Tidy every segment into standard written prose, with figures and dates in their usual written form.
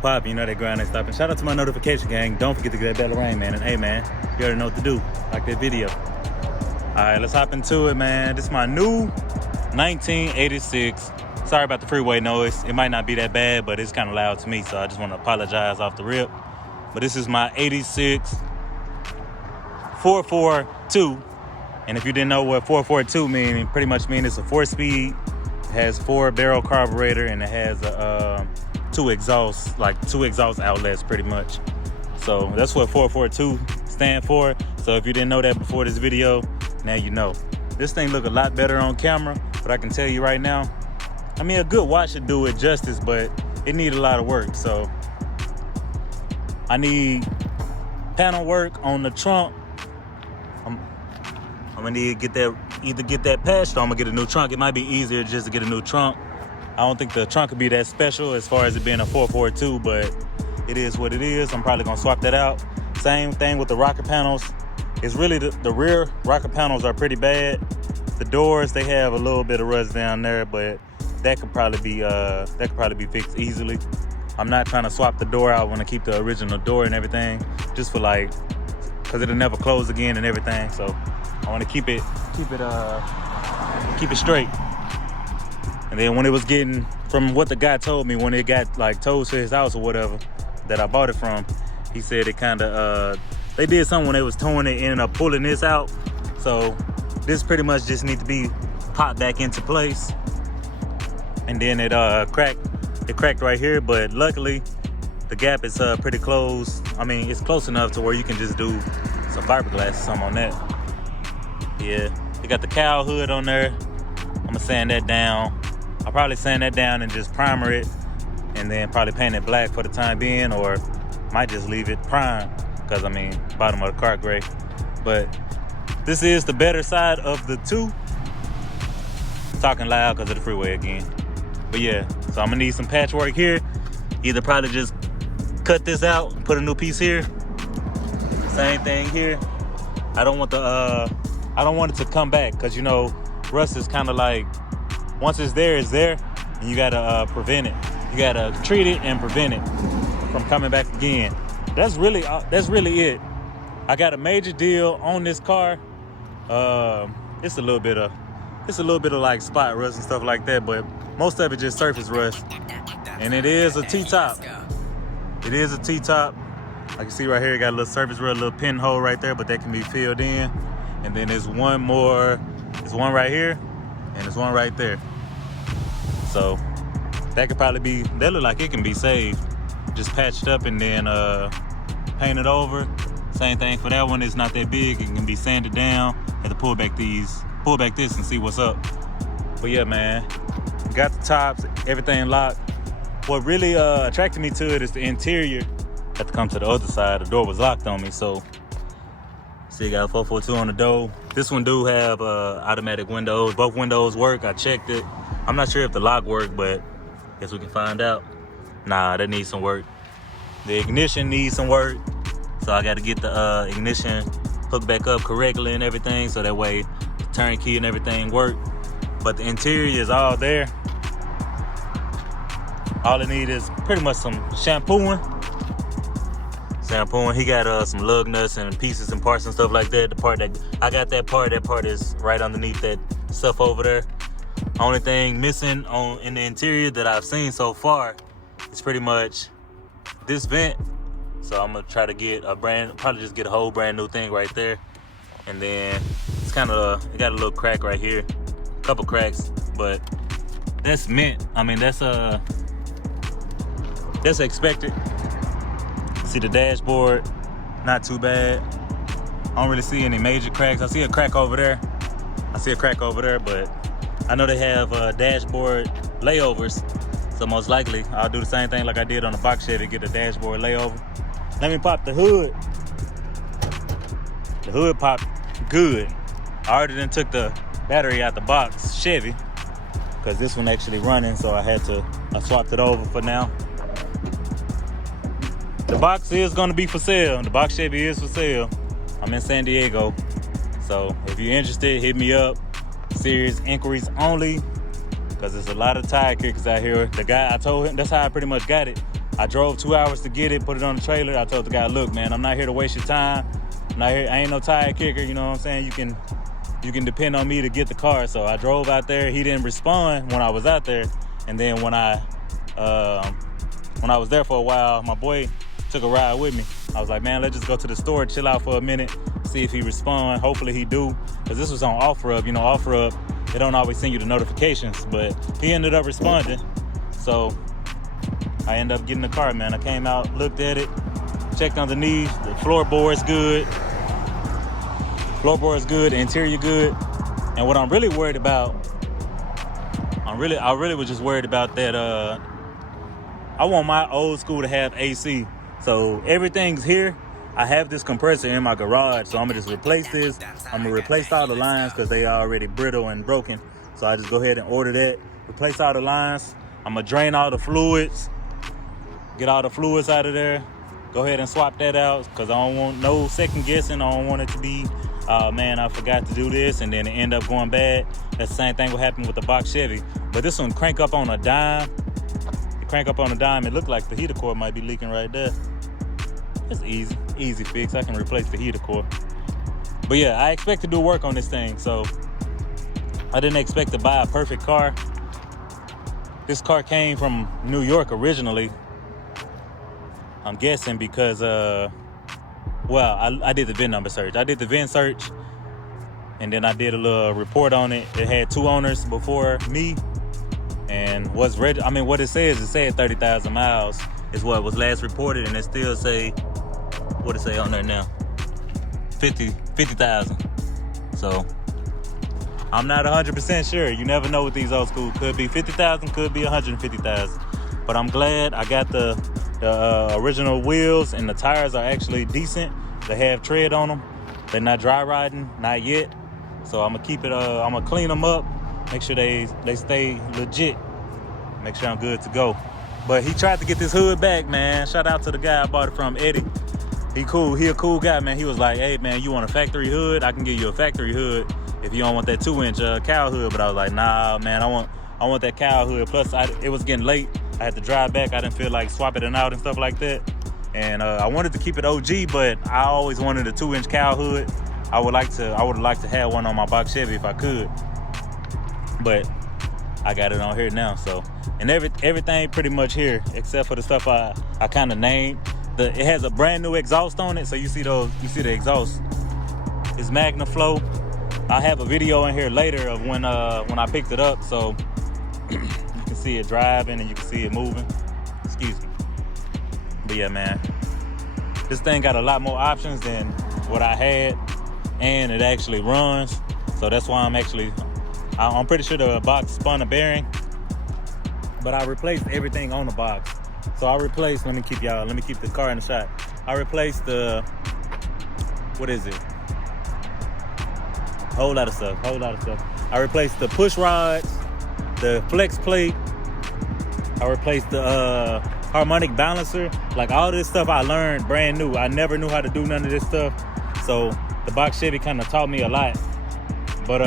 poppin'? You know that grind ain't stopping. Shout out to my notification gang. Don't forget to get that bell ring, man. And hey, man, you already know what to do. Like that video. All right, let's hop into it, man. This is my new 1986. Sorry about the freeway noise. It might not be that bad, but it's kind of loud to me, so I just want to apologize off the rip. But this is my 86 442. And if you didn't know what 442 means, it pretty much means it's a 4-speed. It has 4-barrel carburetor, and it has two exhaust outlets pretty much. So that's what 442 stand for. So if you didn't know that before this video, now you know. This thing look a lot better on camera, but I can tell you right now, I mean, a good watch should do it justice, but it needs a lot of work. So I need panel work on the trunk. I'm gonna need to either get that patched or I'm gonna get a new trunk. It might be easier just to get a new trunk. I don't think the trunk would be that special as far as it being a 442, but it is what it is. I'm probably gonna swap that out. Same thing with the rocker panels. It's really the rear rocker panels are pretty bad. The doors, they have a little bit of rust down there, but that could probably be fixed easily. I'm not trying to swap the door out. I want to keep the original door and everything, just for because it'll never close again and everything. So I want to keep it straight. And then when it was getting, from what the guy told me, when it got towed to his house or whatever that I bought it from, he said it kind of they did something when they was towing it, ended up pulling this out. So this pretty much just needs to be popped back into place. And then it cracked right here, but luckily the gap is pretty close. I mean, it's close enough to where you can just do some fiberglass or something on that. Yeah, they got the Cowl hood on there. I'm gonna sand that down. I'll probably sand that down and just primer it, and then probably paint it black for the time being, or might just leave it prime, because I mean, bottom of the car gray. But this is the better side of the two. Talking loud because of the freeway again. But yeah, so I'm gonna need some patchwork here. Either probably just cut this out and put a new piece here. Same thing here. I don't want it to come back, because you know, rust is kind of like, once it's there, and you gotta prevent it. You gotta treat it and prevent it from coming back again. That's really it. I got a major deal on this car. It's a little bit of like spot rust and stuff like that, but most of it just surface rust. And it is a T-top. It is a T-top. Like you see right here, it got a little surface rust, a little pinhole right there, but that can be filled in. And then there's one more. There's one right here, and there's one right there. So that could probably be, that look like it can be saved. Just patched up and then painted over. Same thing for that one. It's not that big. It can be sanded down. Have to pull back this and see what's up. But yeah, man, got the tops, everything locked. What really attracted me to it is the interior. Had to come to the other side. The door was locked on me, so see, you got a 442 on the door. This one do have automatic windows. Both windows work. I checked it. I'm not sure if the lock worked, but guess we can find out. Nah, that needs some work. The ignition needs some work, so I got to get the ignition hooked back up correctly and everything, so that way the turnkey and everything work. But the interior is all there. All it needs is pretty much some shampooing. He got some lug nuts and pieces and parts and stuff like that. The part that I got, that part is right underneath that stuff over there. Only thing missing in the interior that I've seen so far is pretty much this vent. So I'm gonna try to get probably just get a whole brand new thing right there. And then it's kind of, it got a little crack right here, a couple cracks, but that's mint. I mean, that's expected. See the dashboard, not too bad. I don't really see any major cracks. I see a crack over there, but I know they have dashboard layovers. So most likely, I'll do the same thing like I did on the box Chevy, get a dashboard layover. Let me pop the hood. The hood popped good. I already done took the battery out the box Chevy, because this one actually running, so I swapped it over for now. The box is gonna be for sale. The box Chevy is for sale. I'm in San Diego. So if you're interested, hit me up. Serious inquiries only, because there's a lot of tire kickers out here. The guy, I told him, that's how I pretty much got it. I drove 2 hours to get it, put it on the trailer. I told the guy, look, man, I'm not here to waste your time. I'm not here, I ain't no tire kicker, you know what I'm saying? You can depend on me to get the car. So I drove out there. He didn't respond when I was out there. And then when I was there for a while, my boy took a ride with me. I was like, man, let's just go to the store, chill out for a minute, see if he respond. Hopefully he do. Because this was on OfferUp. You know, OfferUp, they don't always send you the notifications. But he ended up responding. So I ended up getting the car, man. I came out, looked at it, checked underneath. The floorboard's good. Floorboard's good, the interior good. And what I'm really worried about, I really was just worried about that. I want my old school to have AC. So everything's here. I have this compressor in my garage, so I'm gonna just replace this. I'm gonna replace all the lines because they are already brittle and broken. So I just go ahead and order that. Replace all the lines. I'm gonna drain all the fluids. Get all the fluids out of there. Go ahead and swap that out because I don't want no second guessing. I don't want it to be, oh man, I forgot to do this, and then it end up going bad. That's the same thing what happened with the box Chevy. But this one crank up on a dime. Crank up on a dime. It looked like the heater core might be leaking right there. It's easy fix. I can replace the heater core. But yeah, I expect to do work on this thing. So I didn't expect to buy a perfect car. This car came from New York originally. I'm guessing because, well, I did the VIN number search. I did the VIN search, and then I did a little report on it. It had 2 owners before me, and what it says, it said 30,000 miles is what was last reported, and it still say, what it say on there now? 50,000. So I'm not 100% sure. You never know with these old school. Could be 50,000, could be 150,000. But I'm glad I got the original wheels, and the tires are actually decent. They have tread on them. They're not dry riding, not yet. So I'm gonna keep it. I'm gonna clean them up, make sure they stay legit, make sure I'm good to go. But he tried to get this hood back, man. Shout out to the guy I bought it from, Eddie. He cool. He a cool guy, man. He was like, hey man, you want a factory hood? I can give you a factory hood if you don't want that 2-inch Cowl hood. But I was like, nah, man, I want that Cowl hood. Plus, it was getting late. I had to drive back. I didn't feel like swapping it out and stuff like that. And I wanted to keep it OG, but I always wanted a 2-inch Cowl hood. I would have liked to have one on my box Chevy if I could. But I got it on here now. So, and everything pretty much here except for the stuff I kind of named. It has a brand new exhaust on it, so you see the exhaust. It's MagnaFlow. I'll have a video in here later of when I picked it up, so you can see it driving and you can see it moving. Excuse me. But yeah, man, this thing got a lot more options than what I had, and it actually runs. So that's why I'm pretty sure the box spun a bearing, but I replaced everything on the box. So I replaced, let me keep the car in the shot. I replaced what is it? Whole lot of stuff. I replaced the push rods, the flex plate. I replaced the harmonic balancer. Like all this stuff I learned brand new. I never knew how to do none of this stuff. So the box Chevy kind of taught me a lot. But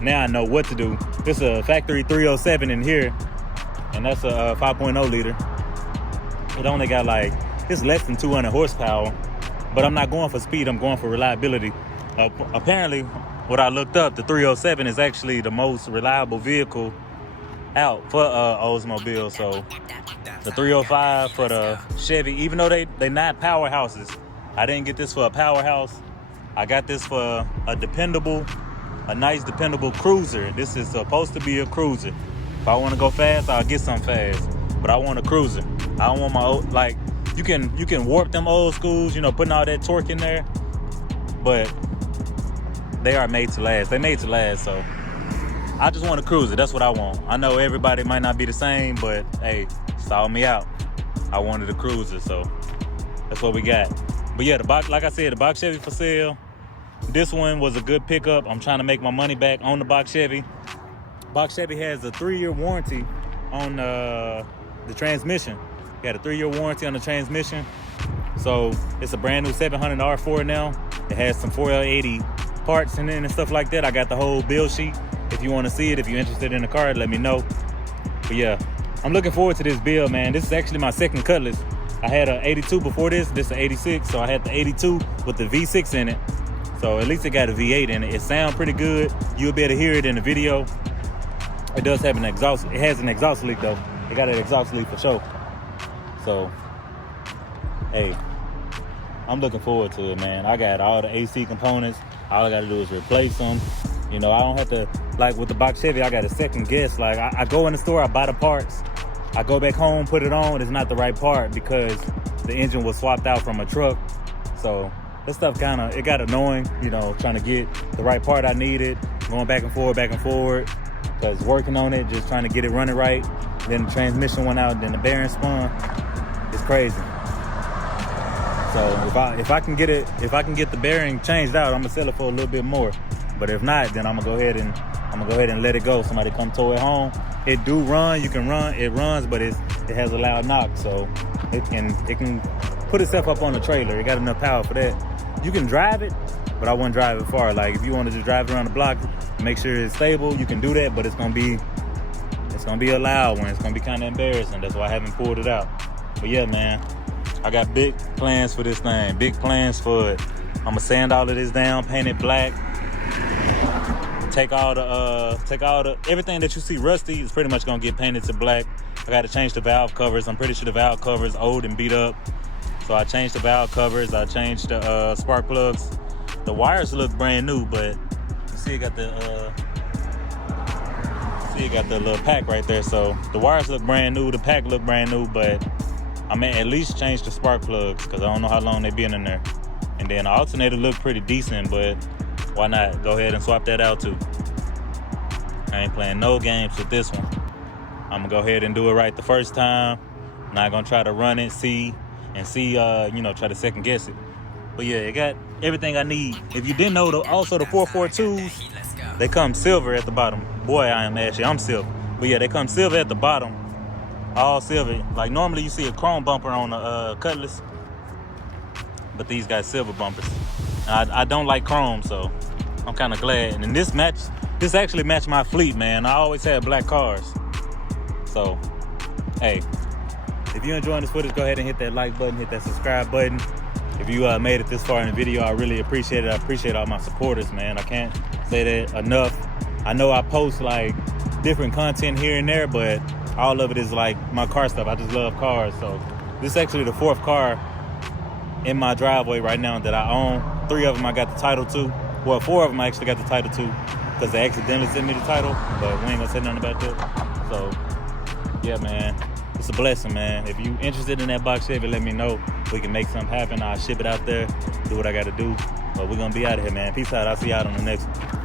now I know what to do. This is a factory 307 in here, and that's a 5.0 liter. It only got it's less than 200 horsepower, but I'm not going for speed, I'm going for reliability. Apparently, what I looked up, the 307 is actually the most reliable vehicle out for Oldsmobile. So the 305 for the Chevy, even though they not powerhouses, I didn't get this for a powerhouse. I got this for a nice dependable cruiser. This is supposed to be a cruiser. If I want to go fast, I'll get something fast, but I want a cruiser. I don't want my old, you can warp them old schools, putting all that torque in there, but they are made to last. They made to last, so I just want a cruiser. That's what I want. I know everybody might not be the same, but hey, stall me out. I wanted a cruiser, so that's what we got. But yeah, like I said, the box Chevy for sale. This one was a good pickup. I'm trying to make my money back on the box Chevy. Box Chevy has a 3-year warranty on the transmission. Got a 3-year warranty on the transmission. So it's a brand new 700 R4 now. It has some 4L80 parts in it and stuff like that. I got the whole build sheet. If you want to see it, if you're interested in the car, let me know. But yeah, I'm looking forward to this build, man. This is actually my second Cutlass. I had a 82 before this. This is an 86, so I had the 82 with the V6 in it. So at least it got a V8 in it. It sounds pretty good. You'll be able to hear it in the video. It does have an exhaust. It has an exhaust leak though. It got an exhaust leak for sure. So, hey, I'm looking forward to it, man. I got all the AC components. All I got to do is replace them. You know, I don't have to, like with the box Chevy, I got a second guess. Like I go in the store, I buy the parts. I go back home, put it on. It's not the right part because the engine was swapped out from a truck. So this stuff it got annoying, you know, trying to get the right part I needed, going back and forward. Because working on it, just trying to get it running right. Then the transmission went out, then the bearing spun. It's crazy. So if I can get the bearing changed out, I'm gonna sell it for a little bit more. But if not, then I'm gonna go ahead and let it go. Somebody come tow it home. It do run. You can run. It runs, but it has a loud knock, so it can put itself up on a trailer. It got enough power for that. You can drive it, but I wouldn't drive it far. Like if you wanted to drive it around the block, make sure it's stable. You can do that, but it's gonna be a loud one. It's gonna be kind of embarrassing. That's why I haven't pulled it out. But yeah, man, I got big plans for this thing. Big plans for it. I'm gonna sand all of this down, paint it black. Take all the everything that you see rusty is pretty much gonna get painted to black. I got to change the valve covers. I'm pretty sure the valve covers old and beat up, so I changed the valve covers. I changed the spark plugs. The wires look brand new, but you see it got the little pack right there. So the wires look brand new, the pack look brand new, but I may at least change the spark plugs because I don't know how long they've been in there. And then the alternator looked pretty decent, but why not go ahead and swap that out too? I ain't playing no games with this one. I'm gonna go ahead and do it right the first time. Not gonna try to run it, see, try to second guess it. But yeah, it got everything I need. If you didn't know, also the 442s, they come silver at the bottom. Boy, I'm silver. But yeah, they come silver at the bottom. All silver. Like normally you see a chrome bumper on a Cutlass, but these got silver bumpers. I don't like chrome, so I'm kind of glad. And this actually matched my fleet, man. I always had black cars. So, hey, if you're enjoying this footage, go ahead and hit that like button, hit that subscribe button. If you made it this far in the video, I really appreciate it. I appreciate all my supporters, man. I can't say that enough. I know I post like different content here and there, but all of it is like my car stuff. I just love cars. So this is actually the 4th car in my driveway right now that I own. 3 of them I got the title to. Well, 4 of them I actually got the title to because they accidentally sent me the title, but we ain't gonna say nothing about that. So yeah, man, it's a blessing, man. If you interested in that box Chevy, let me know. We can make something happen. I'll ship it out there, do what I gotta do. But we're gonna be out of here, man. Peace out. I'll see y'all on the next one.